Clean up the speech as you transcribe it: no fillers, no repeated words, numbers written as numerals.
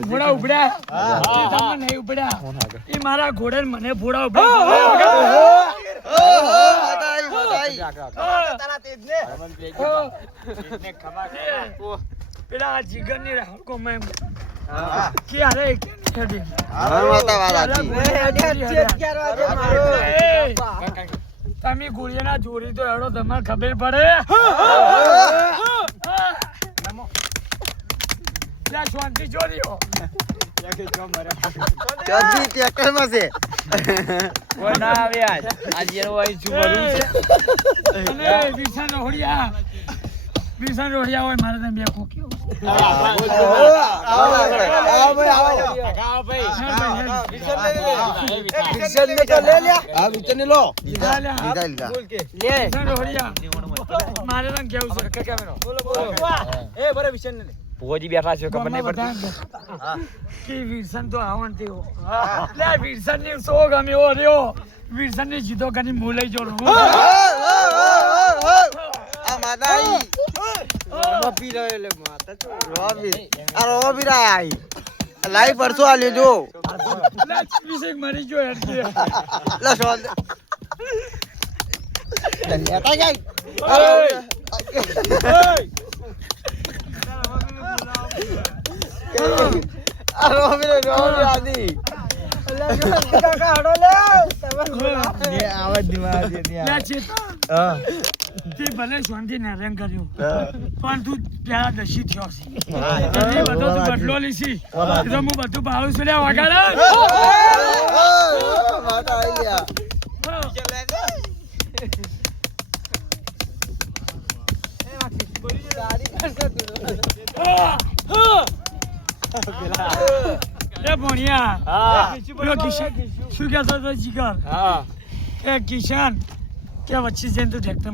ફોડા ઉપડ્યા નહીં ઉપડ્યા એ મારા ઘોડે મને ફોડા ઉપડ્યા પેલા જીગર ની રાખો મેં ક્યારે તમે ગુડિયાના જોડી તો એડો તમારે ખબર પડે શાંતિ જોડીઓ વિશાન રોડિયા હોય મારે તમે બે કોક્યો મારે રંગ કેવું છે ભોજી બેઠા છે ખબર નહીં પડતી કે વિરસન તો આવણતી હો લે વિરસન ની સો ગમે ઓ રહ્યો વિરસન ની જીતો કરી મુલઈ જોડો આ માદાઈ પી રહ્યો લે માતા તો રોબી રાય લાઈ પરસો આલ્યો જો લે વિશે મરી જો યાર કે લા સોલ લેતા ગઈ રોબી આદી કાકા હડો લે ને આવાજ દિમાગ દે લે ચેતા તે ભલે શાંતિ નારાયણ કર્યું પણ તું પેલા દશી થયો છે એ બધો તું બદલો લીસી તો હું બધું પાડું છું લે વગાડે માતા આઈ ગયા એ ભણ્યા હા કિશન શું કહેતો હતો જીગર હા એ કિશન કે વચ્ચે જઈને તું ટ્રેક્ટર